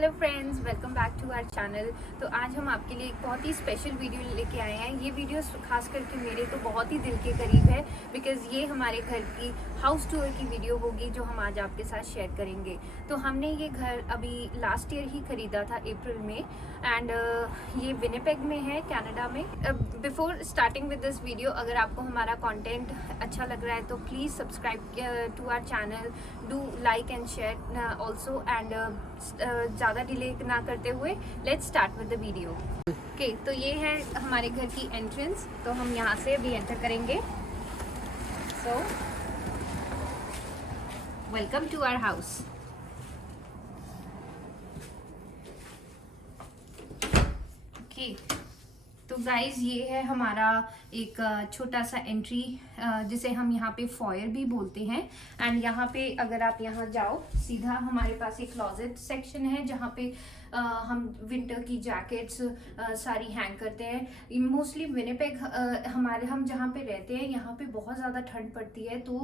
Hello friends, welcome back to our channel. तो आज हम आपके लिए एक बहुत ही स्पेशल वीडियो लेके आए हैं। ये वीडियो खास करके मेरे तो बहुत ही दिल के करीब है, बिकॉज़ ये हमारे घर की हाउस टूर की वीडियो होगी जो हम आज आपके साथ शेयर करेंगे। तो हमने ये घर अभी लास्ट ईयर ही खरीदा था अप्रैल में, एंड ये विनिपेग में है, कनाडा में। Before starting with this video, अगर आपको हमारा कंटेंट अच्छा लग रहा है तो please subscribe to our channel, do like and share also, and ज़्यादा डिले ना करते हुए let's start with the video. Okay, तो ये है हमारे घर की एंट्रेंस। तो हम यहाँ से अभी एंटर करेंगे। So welcome to our house. Okay, तो गाइज ये है हमारा एक छोटा सा एंट्री, जिसे हम यहाँ पे फॉयर भी बोलते हैं। एंड यहाँ पे अगर आप यहाँ जाओ सीधा, हमारे पास एक क्लोजेट सेक्शन है जहाँ पे हम विंटर की जैकेट्स सारी हैंग करते हैं। मोस्टली विनिपेग हम जहाँ पे रहते हैं यहाँ पे बहुत ज़्यादा ठंड पड़ती है, तो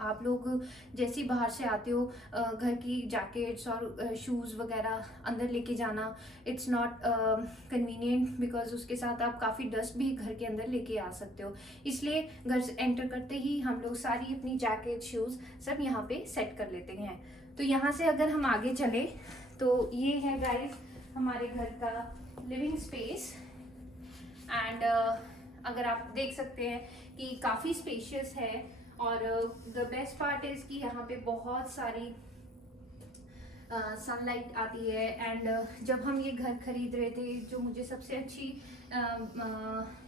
आप लोग जैसे ही बाहर से आते हो घर की जैकेट्स और शूज़ वगैरह अंदर लेके जाना इट्स नॉट कन्वीनियंट, बिकॉज उसके साथ आप काफ़ी डस्ट भी घर के अंदर लेके आ सकते हो। इसलिए घर से एंटर करते ही हम लोग सारी अपनी जैकेट शूज़ सब यहाँ पे सेट कर लेते हैं। तो यहाँ से अगर हम आगे चले तो ये है गाइस हमारे घर का लिविंग स्पेस। एंड अगर आप देख सकते हैं कि काफ़ी स्पेशियस है, और द बेस्ट पार्ट इज़ कि यहाँ पे बहुत सारी सनलाइट आती है। एंड जब हम ये घर खरीद रहे थे, जो मुझे सबसे अच्छी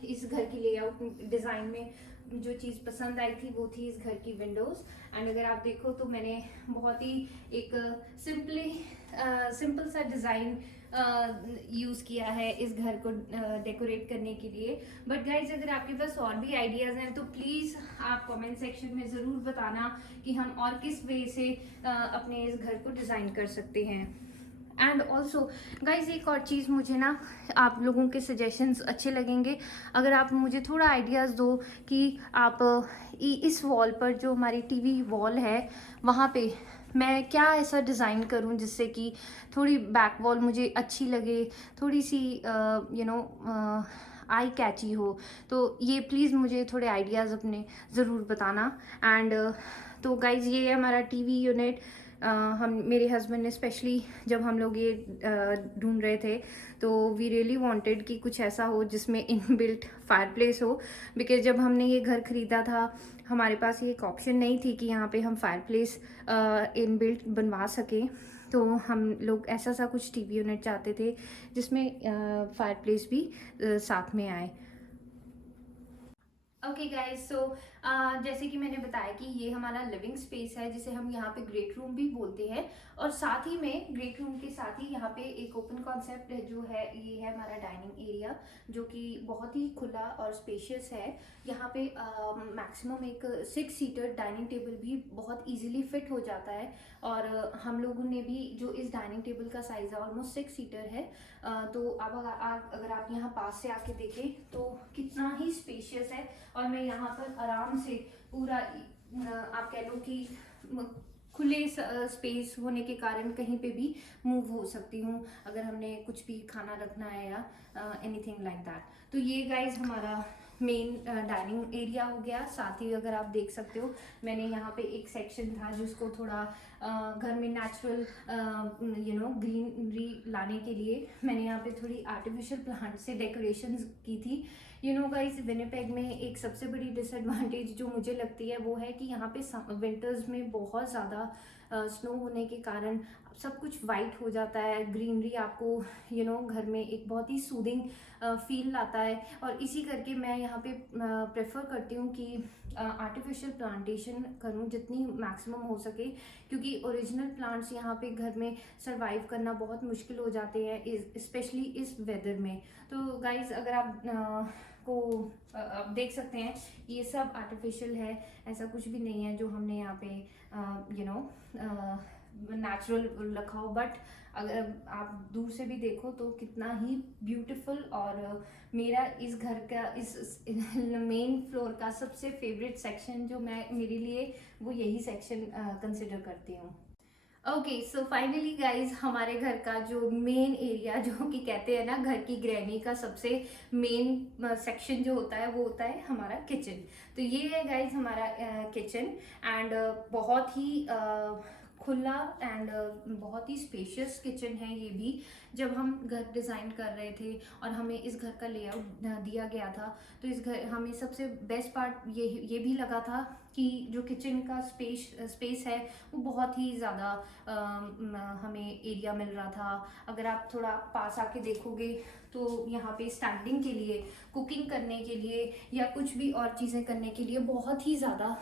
इस घर की लेआउट डिज़ाइन में जो चीज़ पसंद आई थी वो थी इस घर की विंडोज़। एंड अगर आप देखो तो मैंने बहुत ही एक सिंपल सा डिज़ाइन यूज़ किया है इस घर को डेकोरेट करने के लिए। बट गाइज, अगर आपके पास और भी आइडियाज़ हैं तो प्लीज़ आप कमेंट सेक्शन में ज़रूर बताना कि हम और किस वे से अपने इस घर को डिज़ाइन कर सकते हैं। एंड ऑल्सो गाइज, एक और चीज़ मुझे ना आप लोगों के सजेशंस अच्छे लगेंगे अगर आप मुझे थोड़ा आइडियाज़ दो कि आप इस वॉल पर, जो हमारी टीवी वॉल है, वहाँ पे मैं क्या ऐसा डिज़ाइन करूँ जिससे कि थोड़ी बैक वॉल मुझे अच्छी लगे, थोड़ी सी आई कैची हो। तो ये प्लीज़ मुझे थोड़े आइडियाज़ अपने ज़रूर बताना। एंड तो गाइज़, ये है हमारा टीवी यूनिट। हम मेरे हस्बैंड ने स्पेशली जब हम लोग ये ढूंढ रहे थे तो वी रियली वांटेड कि कुछ ऐसा हो जिसमें इनबिल्ट फायरप्लेस हो, बिकॉज जब हमने ये घर ख़रीदा था हमारे पास ये एक ऑप्शन नहीं थी कि यहाँ पे हम फायरप्लेस इनबिल्ट बनवा सकें। तो हम लोग ऐसा सा कुछ टीवी यूनिट चाहते थे जिसमें फायरप्लेस भी साथ में आए। ओके गाइज, सो जैसे कि मैंने बताया कि ये हमारा लिविंग स्पेस है जिसे हम यहाँ पे ग्रेट रूम भी बोलते हैं, और साथ ही में ग्रेट रूम के साथ ही यहाँ पे एक ओपन कॉन्सेप्ट जो है, ये है हमारा डाइनिंग एरिया जो कि बहुत ही खुला और स्पेशियस है। यहाँ पे मैक्सिमम एक 6 सीटर डाइनिंग टेबल भी बहुत इजीली फिट हो जाता है, और हम लोगों ने भी जो इस डाइनिंग टेबल का साइज़ है ऑलमोस्ट 6 सीटर है। तो अब अगर आप यहाँ पास से आके देखें तो कितना ही स्पेशियस है, और मैं यहाँ पर आराम से पूरा आप कह लो कि खुले स्पेस होने के कारण कहीं पे भी मूव हो सकती हूँ अगर हमने कुछ भी खाना रखना है या एनीथिंग लाइक दैट। तो ये गाइज हमारा मेन डाइनिंग एरिया हो गया। साथ ही अगर आप देख सकते हो, मैंने यहाँ पे एक सेक्शन था जिसको थोड़ा घर में नेचुरल ग्रीनरी लाने के लिए मैंने यहाँ पे थोड़ी आर्टिफिशियल प्लांट से डेकोरेशंस की थी। गाइस, विनिपेग में एक सबसे बड़ी डिसएडवांटेज जो मुझे लगती है वो है कि यहाँ पे विंटर्स में बहुत ज़्यादा स्नो होने के कारण सब कुछ वाइट हो जाता है। ग्रीनरी आपको घर में एक बहुत ही सूदिंग फील लाता है, और इसी करके मैं यहाँ पे प्रेफर करती हूँ कि आर्टिफिशियल प्लांटेशन करूँ जितनी मैक्सिमम हो सके, क्योंकि ओरिजिनल प्लांट्स यहाँ पे घर में सरवाइव करना बहुत मुश्किल हो जाते हैं, स्पेशली इस वेदर में। तो गाइज, अगर आप आप देख सकते हैं ये सब आर्टिफिशियल है, ऐसा कुछ भी नहीं है जो हमने यहाँ पे नेचुरल रखा हो। बट अगर आप दूर से भी देखो तो कितना ही ब्यूटीफुल, और मेरा इस घर का इस मेन फ्लोर का सबसे फेवरेट सेक्शन जो मैं मेरे लिए वो यही सेक्शन कंसिडर करती हूँ। ओके, सो फाइनली गाइज हमारे घर का जो मेन एरिया, जो कि कहते हैं ना घर की ग्रैनी का सबसे मेन सेक्शन जो होता है वो होता है हमारा किचन। तो ये है गाइज हमारा किचन एंड बहुत ही खुला एंड बहुत ही स्पेशियस किचन है ये भी। जब हम घर डिज़ाइन कर रहे थे और हमें इस घर का लेआउट दिया गया था, तो इस घर हमें सबसे बेस्ट पार्ट ये भी लगा था कि जो किचन का स्पेस है वो बहुत ही ज़्यादा हमें एरिया मिल रहा था। अगर आप थोड़ा पास आके देखोगे तो यहाँ पे स्टैंडिंग के लिए, कुकिंग करने के लिए या कुछ भी और चीज़ें करने के लिए बहुत ही ज़्यादा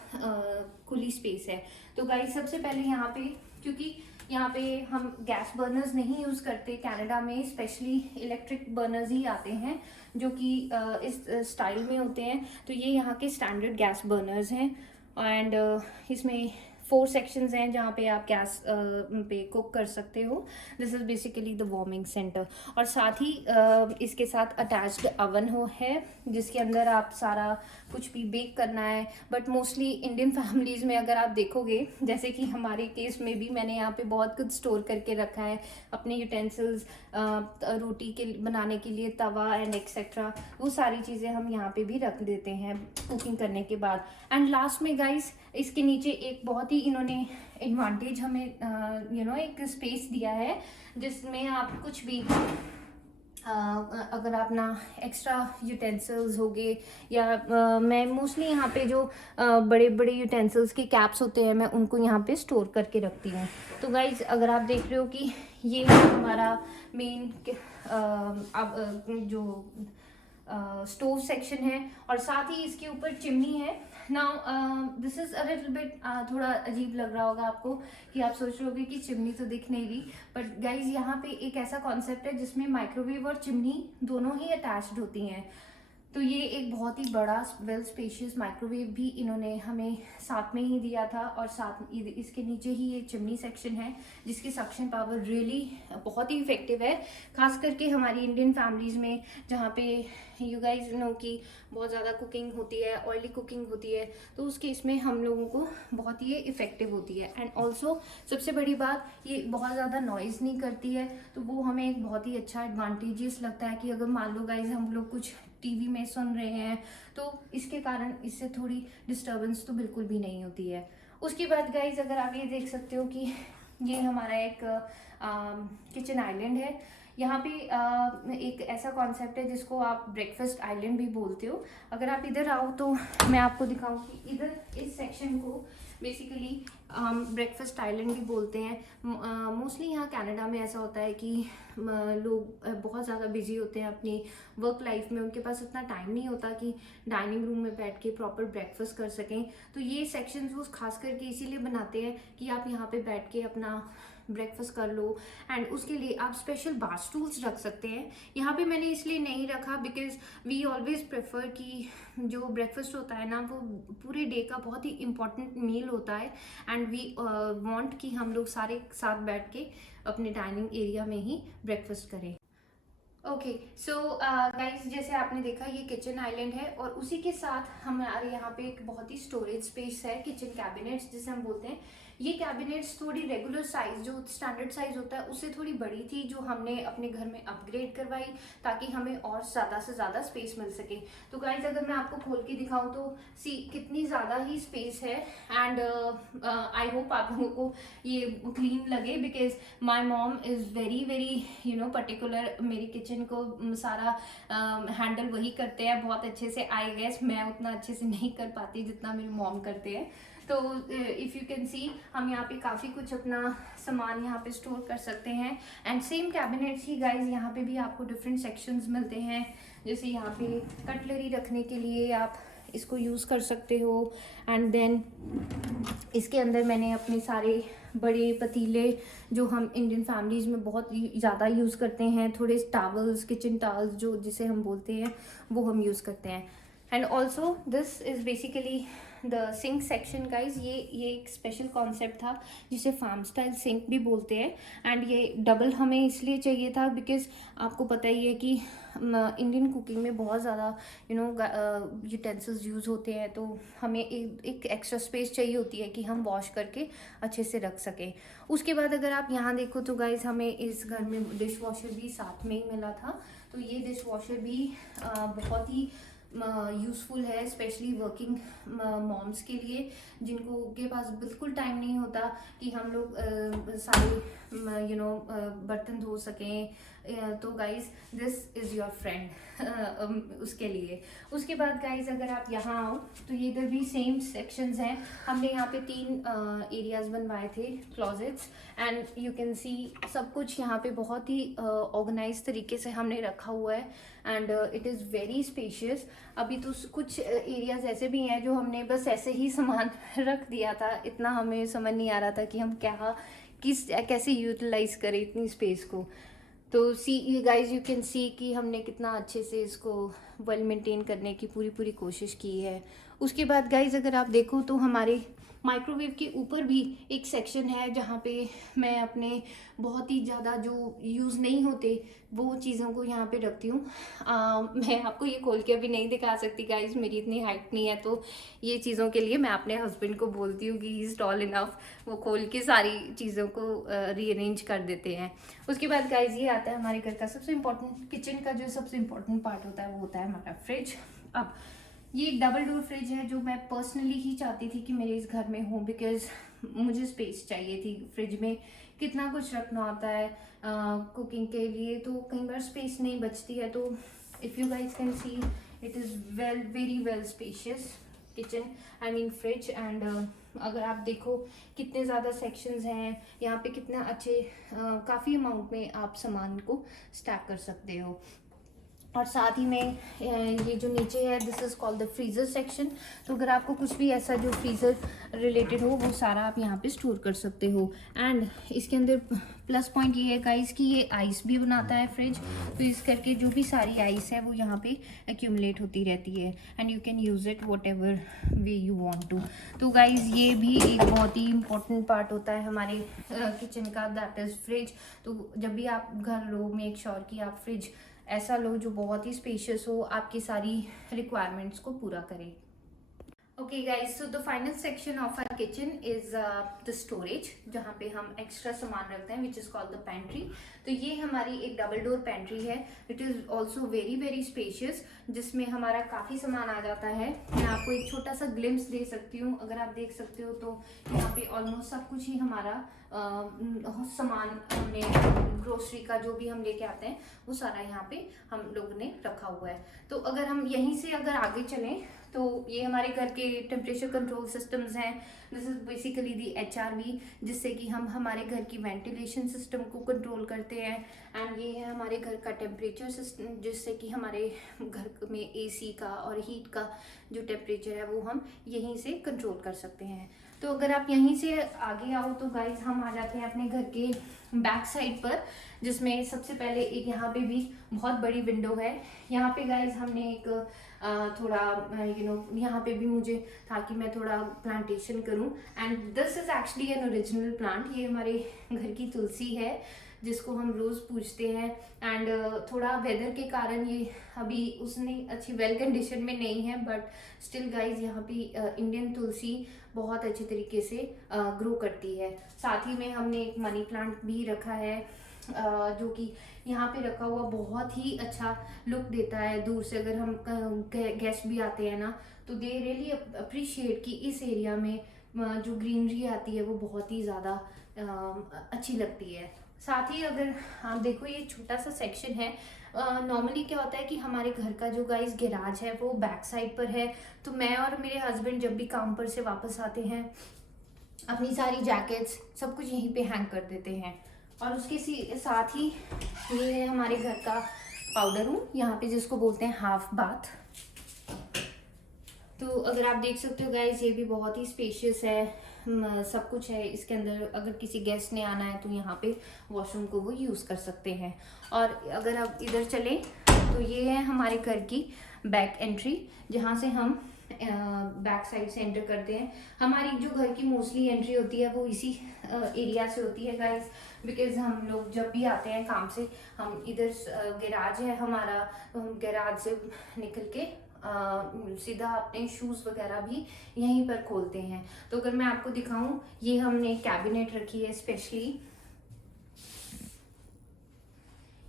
खुली स्पेस है। तो गाइस सबसे पहले यहाँ पे, क्योंकि यहाँ पे हम गैस बर्नर्स नहीं यूज़ करते, कनाडा में स्पेशली इलेक्ट्रिक बर्नर्स ही आते हैं जो कि इस स्टाइल में होते हैं। तो ये यहाँ के स्टैंडर्ड गैस बर्नर्स हैं एंड इसमें 4 सेक्शंस हैं जहाँ पे आप गैस पे कुक कर सकते हो। This is basically the warming centre. और साथ ही इसके साथ अटैच्ड अवन है जिसके अंदर आप सारा कुछ भी बेक करना है। बट मोस्टली इंडियन फैमिलीज़ में अगर आप देखोगे, जैसे कि हमारे केस में भी, मैंने यहाँ पे बहुत कुछ स्टोर करके रखा है, अपने यूटेंसिल्स, रोटी के बनाने के लिए तवा एंड एक्सेट्रा, वो सारी चीज़ें हम यहाँ पे भी रख देते हैं कुकिंग करने के बाद। एंड लास्ट में गाइस इसके नीचे एक बहुत ही इन्होंने एडवांटेज हमें एक स्पेस दिया है जिसमें आप कुछ भी अगर आप ना एक्स्ट्रा यूटेंसिल्स हो गए या मैं मोस्टली यहाँ पे जो बड़े बड़े यूटेंसिल्स के कैप्स होते हैं मैं उनको यहाँ पे स्टोर करके रखती हूँ। तो गाइज अगर आप देख रहे हो कि ये हमारा मेन जो स्टोव सेक्शन है और साथ ही इसके ऊपर चिमनी है। Now this is a little bit थोड़ा अजीब लग रहा होगा आपको कि आप सोच रहे होगे कि चिमनी तो दिख नहीं रही, बट गाइज यहाँ पे एक ऐसा कॉन्सेप्ट है जिसमें माइक्रोवेव और चिमनी दोनों ही अटैच्ड होती हैं। तो ये एक बहुत ही बड़ा वेल स्पेशियस माइक्रोवेव भी इन्होंने हमें साथ में ही दिया था और साथ इसके नीचे ही ये चिमनी सेक्शन है जिसकी सक्शन पावर रियली बहुत ही इफेक्टिव है, खास करके हमारी इंडियन फैमिलीज़ में जहाँ पे यू गाइस नो कि बहुत ज़्यादा कुकिंग होती है, ऑयली कुकिंग होती है, तो उस केस में हम लोगों को बहुत ही इफेक्टिव होती है। एंड ऑल्सो सबसे बड़ी बात, ये बहुत ज़्यादा नॉइज़ नहीं करती है, तो वो हमें एक बहुत ही अच्छा एडवांटेजेस लगता है कि अगर मान लो गाइज हम लोग कुछ टीवी में सुन रहे हैं तो इसके कारण इससे थोड़ी डिस्टर्बेंस तो बिल्कुल भी नहीं होती है। उसके बाद गाइज अगर आप ये देख सकते हो कि ये हमारा एक किचन आइलैंड है। यहाँ पे एक ऐसा कॉन्सेप्ट है जिसको आप ब्रेकफास्ट आइलैंड भी बोलते हो। अगर आप इधर आओ तो मैं आपको दिखाऊं कि इधर इस सेक्शन को बेसिकली हम ब्रेकफास्ट आइलैंड भी बोलते हैं। मोस्टली यहाँ कनाडा में ऐसा होता है कि लोग बहुत ज़्यादा बिजी होते हैं अपनी वर्क लाइफ में, उनके पास इतना टाइम नहीं होता कि डाइनिंग रूम में बैठ के प्रॉपर ब्रेकफास्ट कर सकें। तो ये सेक्शंस वो खास करके इसीलिए बनाते हैं कि आप यहाँ पे बैठ के अपना ब्रेकफास्ट कर लो। एंड उसके लिए आप स्पेशल बार स्टूल्स रख सकते हैं। यहाँ पे मैंने इसलिए नहीं रखा बिकॉज वी ऑलवेज प्रेफर कि जो ब्रेकफास्ट होता है ना वो पूरे डे का बहुत ही इम्पॉर्टेंट मील होता है एंड वी वांट कि हम लोग सारे साथ बैठ के अपने डाइनिंग एरिया में ही ब्रेकफास्ट करें। ओके सो गाइस, जैसे आपने देखा ये किचन आइलैंड है और उसी के साथ हमारे यहाँ पे एक बहुत ही स्टोरेज स्पेस है, किचन कैबिनेट्स जिसे हम बोलते हैं। ये कैबिनेट्स थोड़ी रेगुलर साइज, जो स्टैंडर्ड साइज होता है उससे थोड़ी बड़ी थी, जो हमने अपने घर में अपग्रेड करवाई ताकि हमें और ज़्यादा से ज़्यादा स्पेस मिल सके। तो गाइज अगर मैं आपको खोल के दिखाऊं तो सी कितनी ज़्यादा ही स्पेस है। एंड आई होप आप लोगों को ये क्लीन लगे because my mom is very very particular. मेरी किचन को सारा हैंडल वही करते हैं बहुत अच्छे से। आई गेस मैं उतना अच्छे से नहीं कर पाती जितना मेरी मॉम करते हैं। तो इफ़ यू कैन सी हम यहाँ पे काफ़ी कुछ अपना सामान यहाँ पे स्टोर कर सकते हैं। And same cabinets he guys यहाँ पे भी आपको डिफरेंट सेक्शंस मिलते हैं। जैसे यहाँ पे कटलरी रखने के लिए आप इसको यूज़ कर सकते हो। एंड देन इसके अंदर मैंने अपने सारे बड़े पतीले जो हम इंडियन फैमिलीज़ में बहुत ज़्यादा यूज़ करते हैं, थोड़े टावल्स, किचन टावल्स जो जिसे हम बोलते हैं, वो हम यूज़ करते हैं। And also this is basically the sink section guys, ये एक स्पेशल कॉन्सेप्ट था जिसे फार्म स्टाइल सिंक भी बोलते हैं। एंड ये डबल हमें इसलिए चाहिए था बिकॉज आपको पता ही है कि इंडियन कुकिंग में बहुत ज़्यादा यूटेंसिल्स यूज़ होते हैं, तो हमें एक एक्स्ट्रा स्पेस चाहिए होती है कि हम वॉश करके अच्छे से रख सकें। उसके बाद अगर आप यहाँ देखो तो गाइज हमें इस घर में डिश वॉशर भी साथ में ही मिला था। तो ये डिश वॉशर भी बहुत ही यूज़फुल है, स्पेशली वर्किंग मॉम्स के लिए जिनको के पास बिल्कुल टाइम नहीं होता कि हम लोग सारे बर्तन धो सकें। तो guys this is your friend उसके लिए। उसके बाद गाइज अगर आप यहाँ आओ तो ये इधर भी सेम सेक्शंस हैं। हमने यहाँ पे 3 एरियाज बनवाए थे, closets, and you can see सब कुछ यहाँ पे बहुत ही ऑर्गेनाइज तरीके से हमने रखा हुआ है and it is very spacious. अभी तो कुछ एरियाज ऐसे भी हैं जो हमने बस ऐसे ही सामान रख दिया था, इतना हमें समझ नहीं आ रहा था कि हम कैसे यूटिलाइज करें इतनी स्पेस को। तो see guys you can see कि हमने कितना अच्छे से इसको वेल मेंटेन करने की पूरी कोशिश की है। उसके बाद गाइज अगर आप देखो तो हमारे माइक्रोवेव के ऊपर भी एक सेक्शन है जहाँ पे मैं अपने बहुत ही ज़्यादा जो यूज़ नहीं होते वो चीज़ों को यहाँ पे रखती हूँ। मैं आपको ये खोल के अभी नहीं दिखा सकती गाइज, मेरी इतनी हाइट नहीं है, तो ये चीज़ों के लिए मैं अपने हस्बैंड को बोलती हूँ कि ही इज़ टॉल इनफ, वो खोल के सारी चीज़ों को रीअरेंज कर देते हैं। उसके बाद गाइज ये आता है हमारे घर का सबसे इम्पोर्टेंट, किचन का जो सबसे इम्पोर्टेंट पार्ट होता है वो होता है हमारा फ्रिज। अब ये डबल डोर फ्रिज है जो मैं पर्सनली ही चाहती थी कि मेरे इस घर में हो, बिकॉज मुझे स्पेस चाहिए थी। फ्रिज में कितना कुछ रखना होता है कुकिंग के लिए, तो कई बार स्पेस नहीं बचती है। तो if you guys can see it is very well spacious kitchen, I mean fridge. And अगर आप देखो कितने ज़्यादा सेक्शंस हैं यहाँ पे, कितना अच्छे काफ़ी अमाउंट में आप सामान को स्टैक कर सकते हो। और साथ ही में ये जो नीचे है this is called the freezer section. तो अगर आपको कुछ भी ऐसा जो फ्रीज़र रिलेटेड हो वो सारा आप यहाँ पे स्टोर कर सकते हो। एंड इसके अंदर प्लस पॉइंट ये है गाइस कि ये आइस भी बनाता है फ्रिज, तो इस करके जो भी सारी आइस है वो यहाँ पे एक्यूमुलेट होती रहती है and you can use it whatever way you want to. तो गाइज ये भी एक बहुत ही इम्पोर्टेंट पार्ट होता है हमारे किचन का, दैट इज़ फ्रिज। तो जब भी आप घर लो मेक श्योर कि आप फ्रिज ऐसा लो जो बहुत ही स्पेशियस हो, आपकी सारी रिक्वायरमेंट्स को पूरा करे। Okay guys, so the final section of our kitchen is the storage, जहाँ पे हम एक्स्ट्रा सामान रखते हैं, which is called the pantry. तो ये हमारी एक डबल डोर पेंट्री है। It is also very spacious, जिसमें हमारा काफ़ी सामान आ जाता है। मैं आपको एक छोटा सा ग्लिम्स दे सकती हूँ। अगर आप देख सकते हो तो यहाँ पे ऑलमोस्ट सब कुछ ही हमारा सामान हमने ग्रोसरी का जो भी हम लेके आते हैं वो सारा यहाँ पे हम लोगों ने रखा हुआ है। तो अगर हम यहीं से अगर आगे चलें तो ये हमारे घर के टेम्परेचर कंट्रोल सिस्टम्स हैं। This is basically the HRV, जिससे कि हम हमारे घर की वेंटिलेशन सिस्टम को कंट्रोल करते हैं। एंड ये है हमारे घर का टेम्परेचर सिस्टम, जिससे कि हमारे घर में AC का और हीट का जो टेम्परेचर है वो हम यहीं से कंट्रोल कर सकते हैं। तो अगर आप यहीं से आगे आओ तो गाइज हम आ जाते हैं अपने घर के बैक साइड पर, जिसमें सबसे पहले एक यहाँ पे भी बहुत बड़ी विंडो है। यहाँ पे गाइज हमने एक थोड़ा यहाँ पे भी मुझे था कि मैं थोड़ा प्लांटेशन करूँ, and this is actually an original plant. ये हमारे घर की तुलसी है जिसको हम रोज़ पूजते हैं। एंड थोड़ा वेदर के कारण ये अभी उसने अच्छी वेल कंडीशन में नहीं है, बट स्टिल गाइज यहाँ पे इंडियन तुलसी बहुत अच्छे तरीके से ग्रो करती है। साथ ही में हमने एक मनी प्लांट भी रखा है जो कि यहाँ पे रखा हुआ बहुत ही अच्छा लुक देता है। दूर से अगर हम गेस्ट भी आते हैं ना तो दे रियली अप्रिशिएट कि इस एरिया में जो ग्रीनरी आती है वो बहुत ही ज़्यादा अच्छी लगती है। साथ ही अगर आप देखो ये छोटा सा सेक्शन है, नॉर्मली क्या होता है कि हमारे घर का जो गाइस गैराज है वो बैक साइड पर है। तो मैं और मेरे हस्बैंड जब भी काम पर से वापस आते हैं अपनी सारी जैकेट्स सब कुछ यहीं पे हैंग कर देते हैं। और उसके साथ ही ये है हमारे घर का पाउडर रूम, यहाँ पे जिसको बोलते हैं हाफ बाथ। तो अगर आप देख सकते हो गाइस ये भी बहुत ही स्पेशियस है, सब कुछ है इसके अंदर। अगर किसी गेस्ट ने आना है तो यहाँ पे वॉशरूम को वो यूज़ कर सकते हैं। और अगर आप इधर चलें तो ये है हमारे घर की बैक एंट्री, जहाँ से हम बैक साइड से एंटर करते हैं। हमारी जो घर की मोस्टली एंट्री होती है वो इसी एरिया से होती है गाइस, बिकॉज हम लोग जब भी आते हैं काम से, हम इधर गैराज है हमारा, तो हम गैराज से निकल के सीधा अपने शूज़ वगैरह भी यहीं पर खोलते हैं। तो अगर मैं आपको दिखाऊं, ये हमने कैबिनेट रखी है स्पेशली।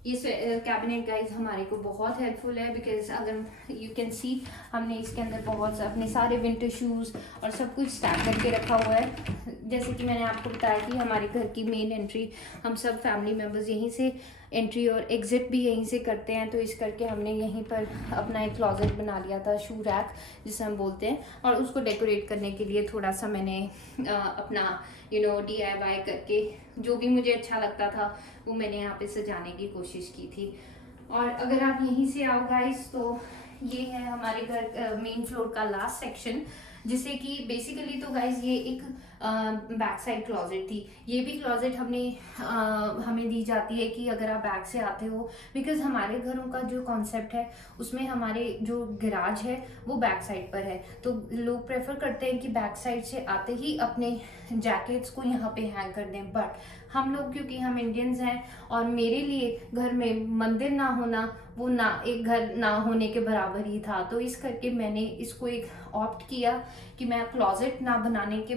ये कैबिनेट गाइज हमारे को बहुत हेल्पफुल है, बिकॉज अगर यू कैन सी हमने इसके अंदर बहुत अपने सारे विंटर शूज़ और सब कुछ स्टैक करके रखा हुआ है। जैसे कि मैंने आपको बताया कि हमारे घर की मेन एंट्री हम सब फैमिली मेम्बर्स यहीं से एंट्री और एग्ज़िट भी यहीं से करते हैं, तो इस करके हमने यहीं पर अपना एक क्लॉजेट बना लिया था, शू रैक जिसे हम बोलते हैं। और उसको डेकोरेट करने के लिए थोड़ा सा मैंने अपना DIY करके जो भी मुझे अच्छा लगता था वो मैंने यहाँ पे सजाने की कोशिश की थी। और अगर आप यहीं से आओ गाइस, तो ये है हमारे घर मेन फ्लोर का लास्ट सेक्शन, जिसे कि बेसिकली तो गाइस ये एक बैक साइड क्लॉजेट थी। ये भी क्लॉजेट हमें दी जाती है कि अगर आप बैक से आते हो, बिकॉज हमारे घरों का जो कॉन्सेप्ट है उसमें हमारे जो गैराज है वो बैक साइड पर है, तो लोग प्रेफर करते हैं कि बैक साइड से आते ही अपने जैकेट्स को यहाँ पे हैंग कर दें। बट हम लोग, क्योंकि हम इंडियंस हैं और मेरे लिए घर में मंदिर ना होना वो ना एक घर ना होने के बराबर ही था, तो इस करके मैंने इसको एक ऑप्ट किया कि मैं क्लॉजेट ना बनाने के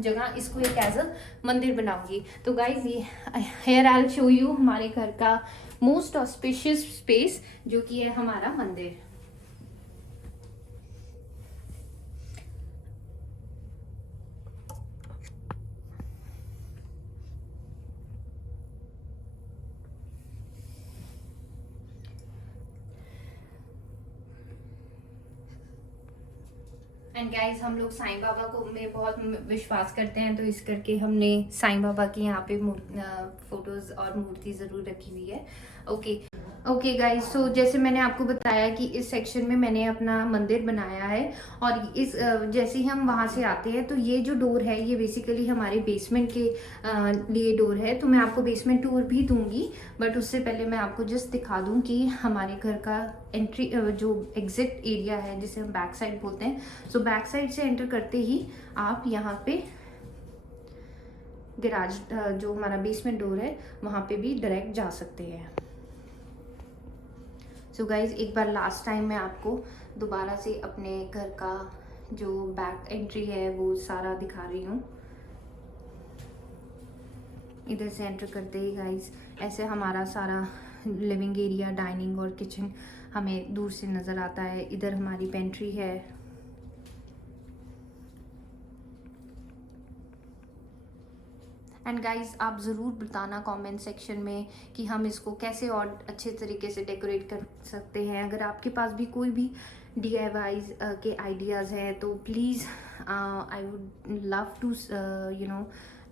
जगह इसको एक एज अ मंदिर बनाऊंगी। तो गाइज ये here I will show you हमारे घर का मोस्ट ऑस्पिशियस स्पेस, जो कि है हमारा मंदिर। एंड गाइस हम लोग साईं बाबा को में बहुत विश्वास करते हैं, तो इस करके हमने साईं बाबा की यहाँ पे फोटोज और मूर्ति जरूर रखी हुई है। ओके गाइस, सो जैसे मैंने आपको बताया कि इस सेक्शन में मैंने अपना मंदिर बनाया है, और इस जैसे ही हम वहाँ से आते हैं तो ये जो डोर है ये बेसिकली हमारे बेसमेंट के लिए डोर है। तो मैं आपको बेसमेंट टूर भी दूंगी, बट उससे पहले मैं आपको जस्ट दिखा दूं कि हमारे घर का एंट्री जो एग्जिट एरिया है जिसे हम बैक साइड बोलते हैं। सो बैक साइड से एंटर करते ही आप यहाँ पे गैराज जो हमारा बेसमेंट डोर है वहाँ पे भी डायरेक्ट जा सकते हैं। सो गाइज एक बार लास्ट टाइम मैं आपको दोबारा से अपने घर का जो बैक एंट्री है वो सारा दिखा रही हूँ। इधर से एंटर करते ही गाइज ऐसे हमारा सारा लिविंग एरिया, डाइनिंग और किचन हमें दूर से नज़र आता है। इधर हमारी पेंट्री है। एंड गाइज आप ज़रूर बताना कमेंट सेक्शन में कि हम इसको कैसे और अच्छे तरीके से डेकोरेट कर सकते हैं। अगर आपके पास भी कोई भी DIYs के आइडियाज़ हैं तो please I would love to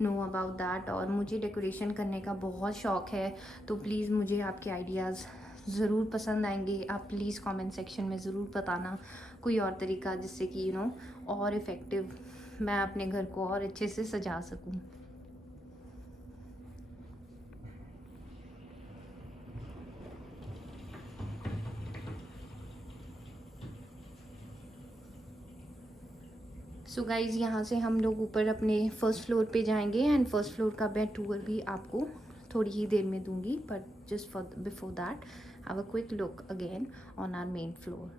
know about that. और मुझे डेकोरेशन करने का बहुत शौक़ है, तो प्लीज़ मुझे आपके आइडियाज़ ज़रूर पसंद आएंगे। आप प्लीज़ कमेंट सेक्शन में ज़रूर बताना कोई और तरीका जिससे कि और इफ़ेक्टिव मैं अपने घर को और अच्छे से सजा सकूँ। सो गाइज़ यहाँ से हम लोग ऊपर अपने फर्स्ट फ्लोर पे जाएंगे, एंड फर्स्ट फ्लोर का मैं टूर भी आपको थोड़ी ही देर में दूंगी, but just for before that have a quick look again on our main floor.